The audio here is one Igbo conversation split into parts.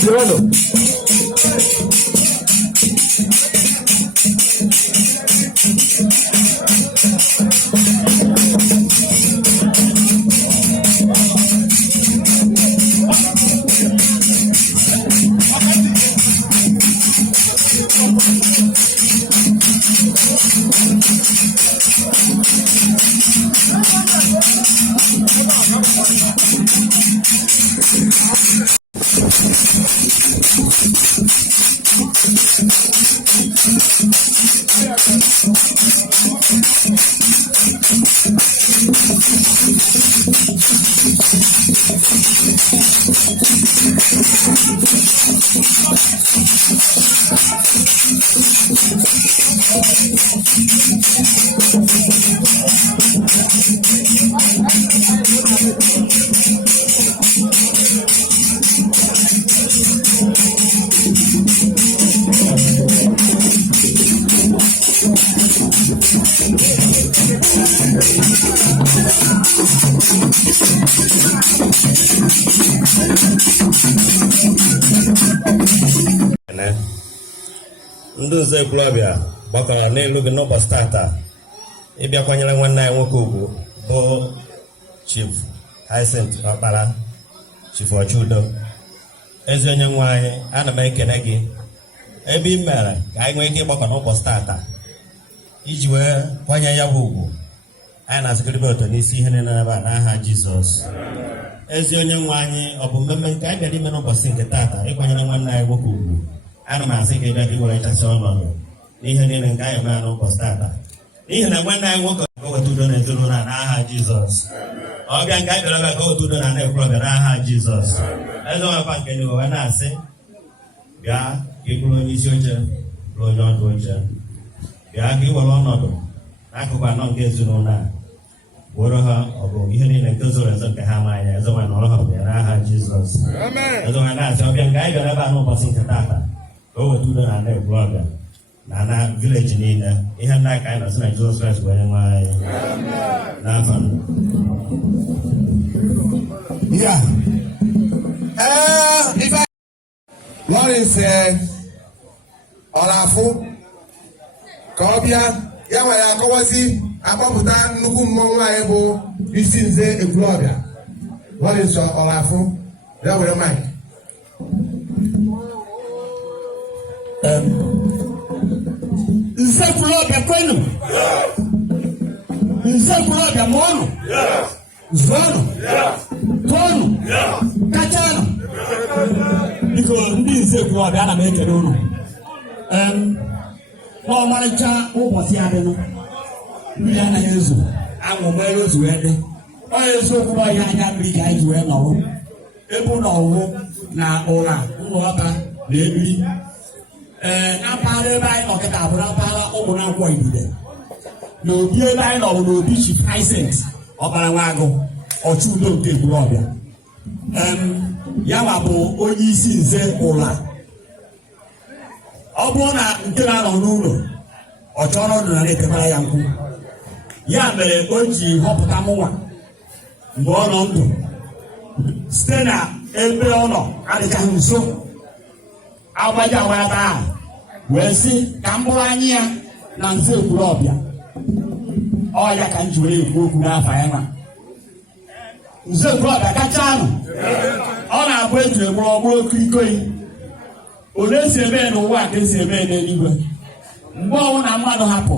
Piano. Nze Ekwulobia gbakọrọ n'elu gị n'ụbọchị tata ịbịa kwanyere nwanne anyị nwoke ugwu bụ Chief Hyacinth Okpara, Chief Ochudo. Ezi onye nwe anyị, ana m ekele gị ebe ị mere ka anyị nwee ike ịgbakọ n'ụbọchị tata iji wee kwanye ya bụ ugwu. Anyị na-asịgịrịbe ụtọ n'isi ihe niile n'ebe a n'aha Jizọs. Ezi onye nwe anyị, ọ bụ mmemme nke anyị bịara ime n'ụbọchị nke tata ịkwanyere nwanne anyị nwoke ugwu. Ana m asị gị bịa ka ị were chasị ọnọdụ n'ihe niile nke anyị mere n'ụbọchị tata, n'ihi na nwanne anyị nwoke ka o weta udo na ezinụlọ n'aha Jizọs. Ọbịa nke anyị bịara bịa ka o weta udo na Nze Ekwulobia n'aha Jizọs. Eze nwekwa nke n'iwe wee na-asị bịa ka ị bụrụ onye isi oche, bụrụ onye ọdụ oche, bịa ka ị were ọnọdụ n'akụkụ anọ nke ezinụlọ a, were ha ọgụ ihe niile nke zoro ezo nke ha ma anya. Eze nwe nọrọ ha bịa n'aha Jizọs. Eze nwe na-asị ọbịa nke anyị bịara ebe a n'ụbọchị nke tata ka o weta udo na Nze Ekwulobia na vileji niile. Ihe ndị aka anyị nọsị na Jizọs Kraịst wee nwe anyị n'afọ Lawrence Ọlafụ ka ọ bịa ya nwere akọwazi akpọpụta nnukwu mmọnwụ anyị bụ Isi Nze Ekwulobia. Lawrence Ọlafụ ya were mic. Nze Ekwulobia kwenu. Nze Ekwulobia mọnụ. Zụọnụ. Tụọnụ. Kachanụ. Biko ndị Nze Ekwulobia ana m ekele unu. N'ọmarịcha ụbọchị adịnụ mmiri anaghị ezo, anwụ mere ozu wee dị. Ọ eziokwu na ọhịa anya mmiri ka anyị ji wee nọrọ ebe ụlọ ọwụwụ na ụra ụlọọta na ebiri. Na mpaghara ebe anyị nọkịta bụ na mpaghara ụmụnwakwọ Ibide, na obi ebe anyị nọrụ na obi Chief Hyacinth Okpara Nwagụ Ochudo nke Ekwulobia. Ya ma bụ onye isi Nze Ula. Ọ bụrụ na nke na-anọ n'ụlọ ọ chọrọ ọdụ na na-etekwara ya nkwụ, ya mere o ji họpụta mụnwa mgbe ọ nọ ndụ site na ebe ọ nọ adịchaghị nso agbaji agbata ahụ wee sị ka m bụrụ anyị ya na Nze Ekwulobia. Ọ ya ka m ji wee ekwu okwu n'afọ ya nwa Nze Ekwulobia kacha anụ. Ọ na-abụ eji egburu ọgbụrụ okirikoyi onye esi eme n'ụwa ka esi eme n'eluigwe. Mgbe ọnwụ na mmadụ hapụ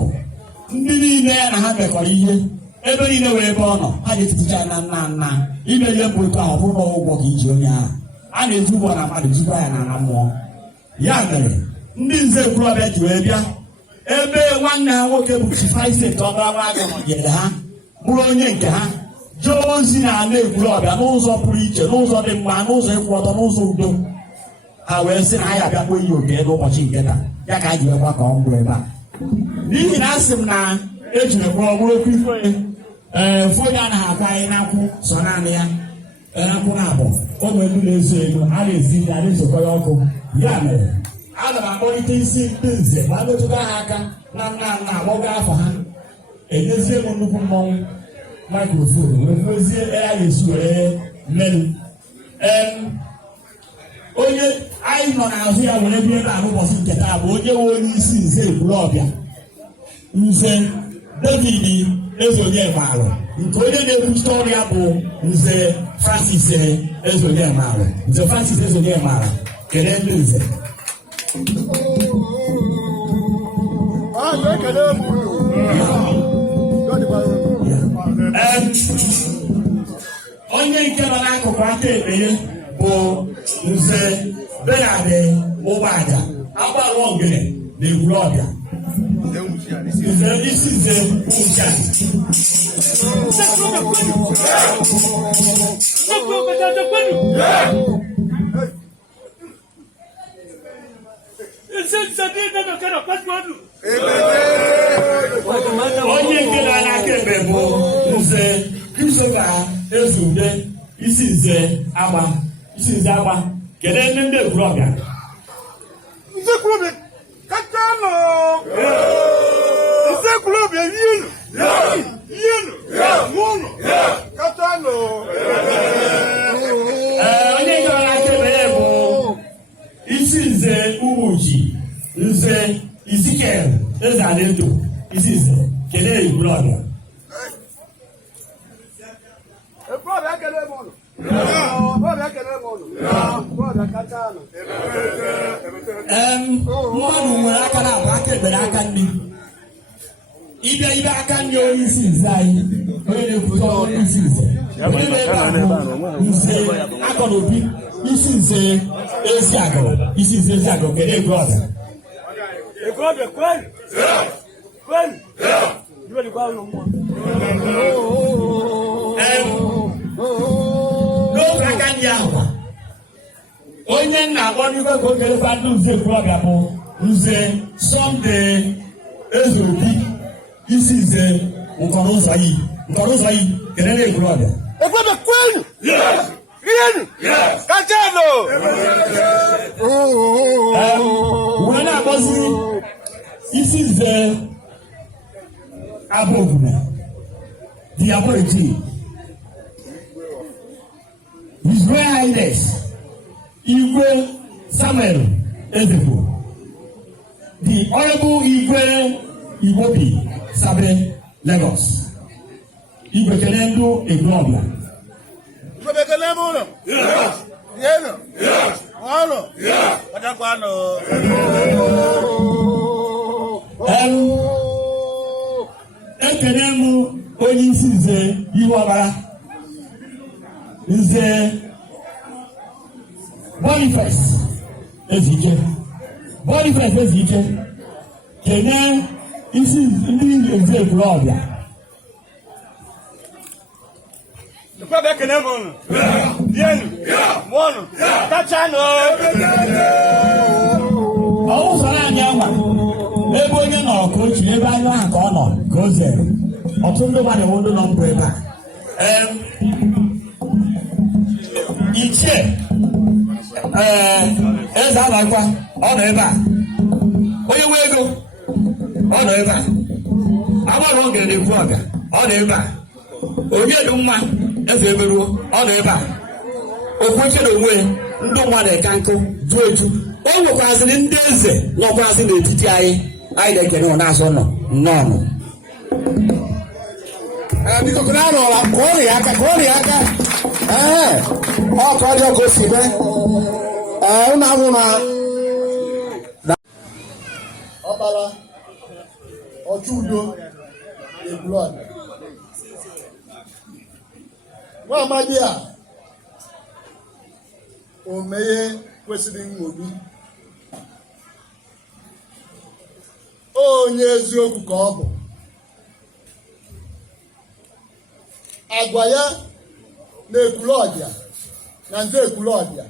ndị niile ya na ha mekọrọ ihe ebe niile wee ebe ọ nọ, ha ga-etiticha na nna nna ime ihe mbụ etu ahụ bụrụ na ụgwọ ka iji onye ahụ a na-eji ụgwọ na mmadụ jikwa ya na mmụọ. Ya mere ndị Nze Ekwulobia ji wee bịa ebe nwanne ha nwoke bụ Chief Hyacinth Okpara Nwagụ nọnyere ha bụrụ onye nke ha jee ozi na Nze Ekwulobia n'ụzọ pụrụ iche, n'ụzọ dị mma, n'ụzọ ịkwụ ọtọ, n'ụzọ udo. Ha wee sị na anyị abịakwa iyi oke n'ụbọchị nke taa, ya ka anyị ji wekwa ka ọ mbụ ebe a, n'ihi na asị m na ejiri ekwe ọ bụrụ okwu ife foyi anaghị akwa anyị na-akwụ sọ naanị ya nkwụ na abụọ ụmụ elu na-ezo elu a na-ezi ndị a na-ezokọ ya ọkụ. Ya mere ana m akpọlite isi ndị Nze ma metụta ha aka na nna nna agbọgo afọ ha, enyezie m nnukwu mmọnwụ maikrofon wee mezie ya ga-esi were mmenụ. Onye anyị nọ n'azụ ya were bie ebe a n'ụbọchị nke taa bụ onye nwe onye isi Nze Ekwulobia, Nze David Ezeonyemalụ, nke onye na-ekwuchite ọrụ ya bụ Nze Francis Ezeonyemalụ. Nze Francis Ezeonyemalụ, kelee ndị Nze. Onye nke nọ n'akụkụ aka ekpe ya bụ Nze Benade Ụgbọaja agbalụ ngene na Ekwulobia. Nze Isi Nze Ula. Onye nke na-aka ebe bụ Nze Ezude Isi Nze Agba. Isi Nze Agba, kedu ndị Ekwulobia? Nze Ekwulobia kachanụ. Nze Ekwulobia yinu nwụnụ kachanụ. Onye gara aka ebe bụ Isi Nze Umuji Nze mmadụ nwere aka na abụ aka ekpere aka nri ịbịa ibe aka nri onye isi nze anyị onye na-ekwute onye isi nze onye na-ebe ahụ nze akọ n'obi isi nze ezi agụ kere ego ọzọ n'oge aka nri ahụ onye na-akpọ n'igwe ka okere fadụ Nze Ekwulobia bụ Nze Sunday Eze Obi isi nze nkọrọụzọ yi kelere Ekwulobia Ekwulobia kwenu rienu kachano wee na-akpọzi isi nze Abogume the Aborigine His Royal Highness Igwe Samuel Ezefo, the Honorable Igwe Iwobi Sabe Lagos, Igwe Kenendo Ekwulobia. Igwe Kenendo, Yeno, Wano, Wadakwano. Ekenemu onye isi nze ihu ọbara Nze Boniface Ezike kene isi ndị Nze Ekwulobia Ekwulobia kene mụnụ yenu mụnụ kachano ọwụsara anyị anwa ebe onye nọrọ ka ochi ebe anya ahụ ka ọ nọ ka o zere ọtụtụ ndị mmadụ ewu ndị nọ mbụ ebe a ichie eze abakwa ọ nọ ebe a onye nwe ego ọ nọ ebe a agbara ogere na Ekwulobia ọ nọ ebe a onye dị mma eze eberuo ọ nọ ebe a okweche na onwe ndị mmadụ eka nkụ ju eju o nwekwazịrị ndị eze nọkwazị n'etiti anyị na-ekene ọ na-asọ nọ nnọọ biko kụrụ arụla kụọrọ ya aka ọ ka ọ dị ọkụ si be ụnụ amụ na ọkpara Ọchụudo Ekwulobia nwa amadi a omeye kwesịrị nṅomi onye eziokwu ka ọ bụ agwa ya na Ekwulobia na Nze Ekwulobia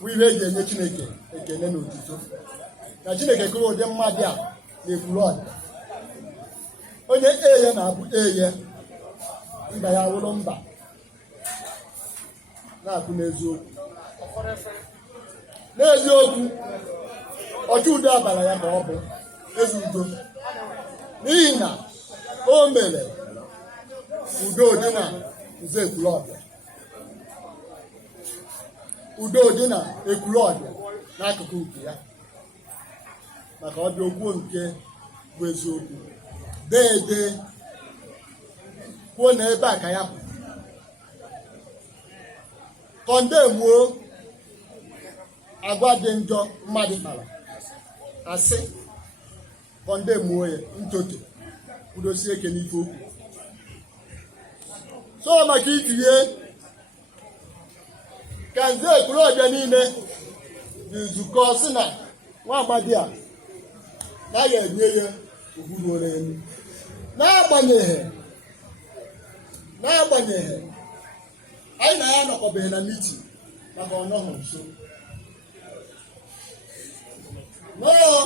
bụ ihe eji enye Chineke ekele na otuto na Chineke kụrụ ụdị mmadụ a na Ekwulobia onye eye na-abụ eye mba ya wụrụ mba na-akụ n'eziokwu Ọchụudo abara ya ka ọ bụ eze udo n'ihi na o mere udo dị na Nze Ekwulobia udo dị na Ekwulobia n'akụkụ nke ya maka ọ dị okwu nke bụ eziokwu dede kwuo na ebe a ka ya bụ kọndemuo agwa dị njọ mmadụ kpara asị kọndemuo ya ntoto kwudosie ike n'ife okwu so maka itinye ka Nze Ekwulobia niile dị nzukọ si na nwa amadi a na ya enye ya ogburu elu n'agbanyeghị anyị na ya anọkọbeghị na mitin maka ọnọghị nso nọọ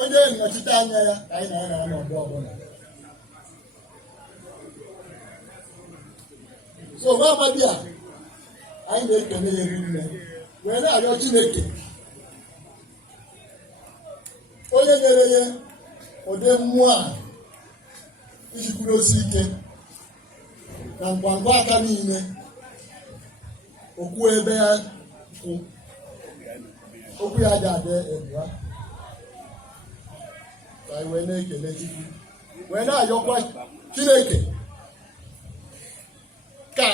onye nnọchite anya ya ka anyị na ya na ọnọdụ ọbụla so nwa amadi a anyị na-ekene ya nne wee na-arịọ Chineke onye nyere ya ụdị mmụọ a iji kwudosi ike na ngwangwa aka niile okwu ebe ya kwụ okwu ya dị adị ebua ka anyị wee na-ekele Chukwu wee na-ayọkwa Chineke ka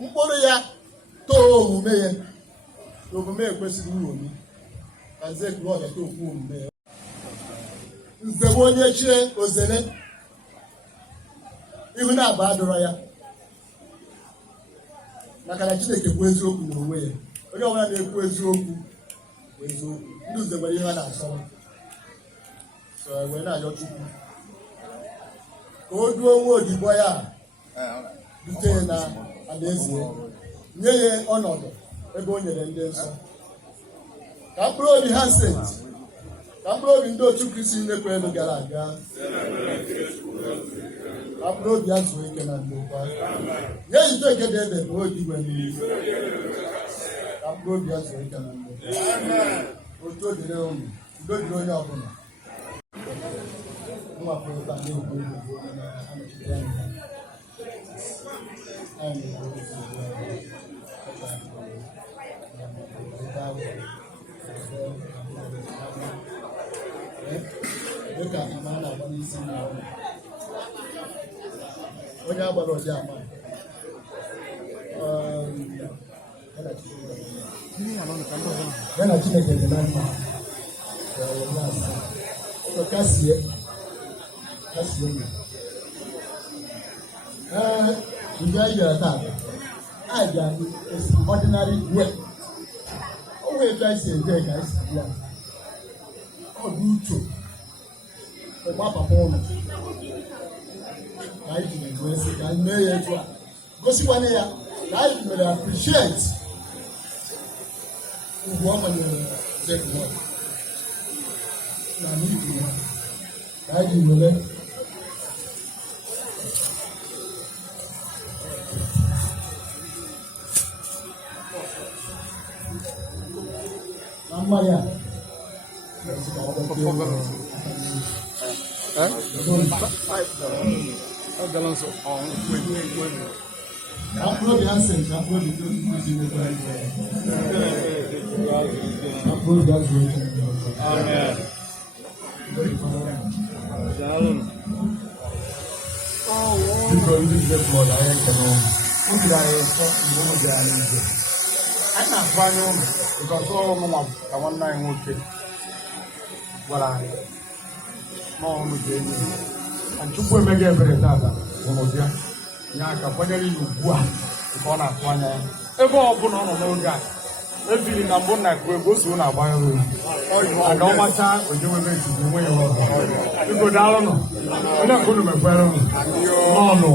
mkpụrụ ya too omume ya omume ekwesịrị uomi ka Nze Ekwulobia too okwu omume ya nze bụ onye chie ozele ihu na-abụ adọrọ ya maka na Chineke bụ eziokwu n'onwe ya onye ọbụla na-ekwu eziokwu bụ eziokwu ndị nze nwere ihe ha na-asọrọ so wee na-ayọ Chukwu ka o duo nwa odibo ya dute ya na alaeze nye ya ọnọdụ ebe o nyere ndị nsọ ka mkpụrụ obi Hyacinth ka mkpụrụ obi ndị otu Kristi nnekwu elu gara aga ka mkpụrụ obi ya zuo ike na ndokwa nye ito nke dị ebe bụ obi igwe mmiri ka mkpụrụ obi ya zuo ike na ndokwa otu o dịrị unu udo dịrị onye ọbụla mwapụta na-ekwu dịka ama na-agba n'isi onye agbara ọdị ama ya na Chineke dị na mma kasie ndị anyị bịara taa anyị bịara ordinary way o nwere ka anyị si eje ka anyị si bịa ọ dị uche ịgba papa ụlọ ka anyị ji na-egosi ka anyị mee ya etu a gosikwana ya na anyị mere appreciate ugwu ọ kwanyere Nze Ekwulobia na n'ihi ya ka anyị ji mere Maria. Anyị na-atụ anya ụlọ because ọmụnwa ka nwanne anyị nwoke gwara anyị n'ọnụ ga-enye na Chukwu emeghị ebere tata ụlọ bịa nye aka kwanyere ya ugbu a nke ọ na-atụ anya ya ebe ọ bụla ọ nọ n'oge a ebiri na mbụ na ekwu ebe o si ụlọ agbanya oyi aga ọmacha ojewebe etubu nwe ya ọzọ biko daalụ nọ onye nke unu mekwere unu n'ọnụ